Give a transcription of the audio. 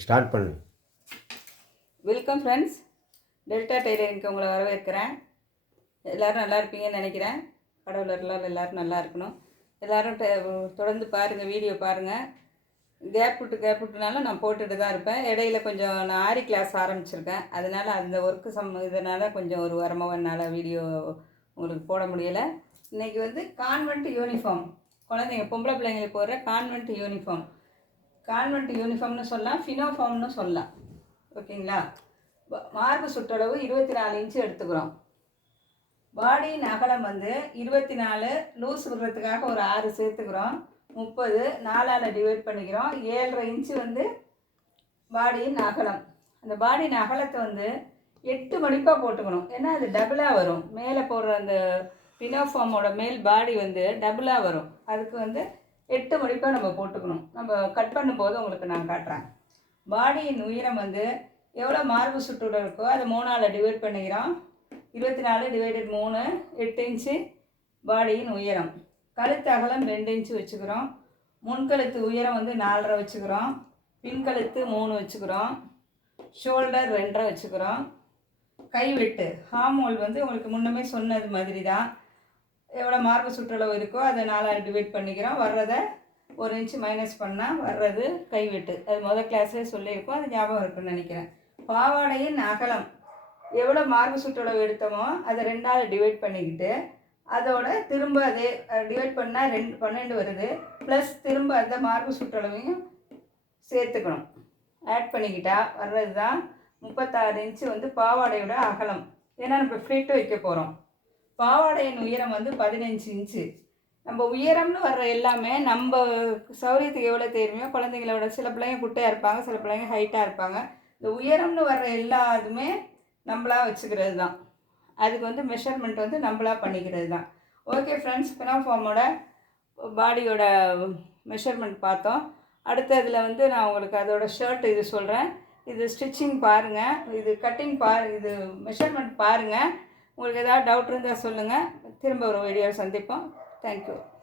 Start பண்ணு. Welcome friends delta டெய்லரிங்க்கு உங்களை வரவேற்கிறேன். எல்லோரும் நல்லா இருப்பீங்கன்னு நினைக்கிறேன். கடவுள் அருளால் எல்லோரும் நல்லா இருக்கணும். எல்லோரும் தொடர்ந்து பாருங்கள் வீடியோ பாருங்கள் கேப் விட்டு கேப் விட்டுனாலும் நான் போட்டுட்டு தான் இருப்பேன். இடையில கொஞ்சம் நான் ஆரி கிளாஸ் ஆரம்பிச்சிருக்கேன். அதனால் அந்த ஒர்க்கு சம் இதனால் கொஞ்சம் ஒரு வாரமாக என்னால் வீடியோ உங்களுக்கு போட முடியலை. இன்றைக்கி வந்து கான்வென்ட் யூனிஃபார்ம் குழந்தைங்க பொம்பளை பிள்ளைங்களுக்கு போடுற கான்வென்ட் யூனிஃபார்ம் கான்வென்ட் யூனிஃபார்ம்னு சொல்லலாம் ஃபினோஃபார்ம்னு சொல்லலாம். ஓகேங்களா? மார்பு சுற்றளவு இருபத்தி நாலு இன்ச்சு எடுத்துக்கிறோம். பாடியின் அகலம் வந்து இருபத்தி நாலு லூஸ் விடுறதுக்காக ஒரு ஆறு சேர்த்துக்கிறோம். முப்பது நாலால் டிவைட் பண்ணிக்கிறோம். ஏழரை இன்ச்சு வந்து பாடியின் அகலம். அந்த பாடியின் அகலத்தை வந்து எட்டு மடிப்பாக போட்டுக்கணும். ஏன்னா அது டபுளாக வரும். மேலே போடுற அந்த பினோஃபார்மோட மேல் பாடி வந்து டபுளாக வரும். அதுக்கு வந்து எட்டு மடிப்பாக நம்ம போட்டுக்கணும். நம்ம கட் பண்ணும்போது உங்களுக்கு நான் காட்டுறேன். பாடியின் உயரம் வந்து எவ்வளோ மார்பு சுற்றுலா இருக்கோ அதை மூணால் டிவைட் பண்ணிக்கிறோம். இருபத்தி நாலு டிவைடட் மூணு எட்டு இன்ச்சு பாடியின் உயரம். கழுத்து அகலம் ரெண்டு இன்ச்சு வச்சுக்கிறோம். முன்கழுத்து உயரம் வந்து நாலரை வச்சுக்கிறோம். பின்கழுத்து மூணு வச்சுக்கிறோம். ஷோல்டர் ரெண்டரை வச்சுக்கிறோம். கைவெட்டு ஹார்மோல் வந்து உங்களுக்கு முன்னமே சொன்னது மாதிரி தான் எவ்வளோ மார்க் சுற்றளவு இருக்கோ அதை நாலாக டிவைட் பண்ணிக்கிறோம். வர்றதை ஒரு இன்ச்சு மைனஸ் பண்ணால் வர்றது கைவெட்டு. அது முதல் கிளாஸே சொல்லியிருக்கோம். அது ஞாபகம் இருக்குன்னு நினைக்கிறேன். பாவாடையின் அகலம். எவ்வளோ மார்பு சுற்றளவு எடுத்தோமோ அதை ரெண்டாவது டிவைட் பண்ணிக்கிட்டு அதோட திரும்ப அதே டிவைட் பண்ணால் ரெண்டு பன்னெண்டு வருது. ப்ளஸ் திரும்ப அந்த மார்பு சுற்றளவையும் சேர்த்துக்கணும். ஆட் பண்ணிக்கிட்டா வர்றது தான் முப்பத்தாறு இன்ச்சு வந்து பாவாடையோட அகலம். ஏன்னா நம்ம ஃப்ளீட்டு வைக்க போகிறோம் பாவாடையின் உயரம் வந்து பதினஞ்சு இன்ச்சு. நம்ம உயரம்னு வர்ற எல்லாமே நம்ம சௌரியத்துக்கு எவ்வளோ தெரியுமோ குழந்தைங்களோட சில பிள்ளைங்க குட்டையாக இருப்பாங்க சில பிள்ளைங்க ஹைட்டாக இருப்பாங்க. இந்த உயரம்னு வர்ற எல்லா இதுமே நம்மளா வச்சுக்கிறது தான் அதுக்கு வந்து மெஷர்மெண்ட் வந்து நம்மளா பண்ணிக்கிறது தான் ஓகே ஃப்ரெண்ட்ஸ் பினாஃபார்மோட பாடியோட மெஷர்மெண்ட் பார்த்தோம். அடுத்ததில் வந்து நான் உங்களுக்கு அதோட ஷர்ட் இது சொல்கிறேன் இது ஸ்டிச்சிங் பாருங்கள் இது கட்டிங் பாரு இது மெஷர்மெண்ட் பாருங்கள் உங்களுக்கு ஏதாவது டவுட் இருந்தால் சொல்லுங்கள் திரும்ப ஒரு வீடியோ சந்திப்போம். தேங்க்யூ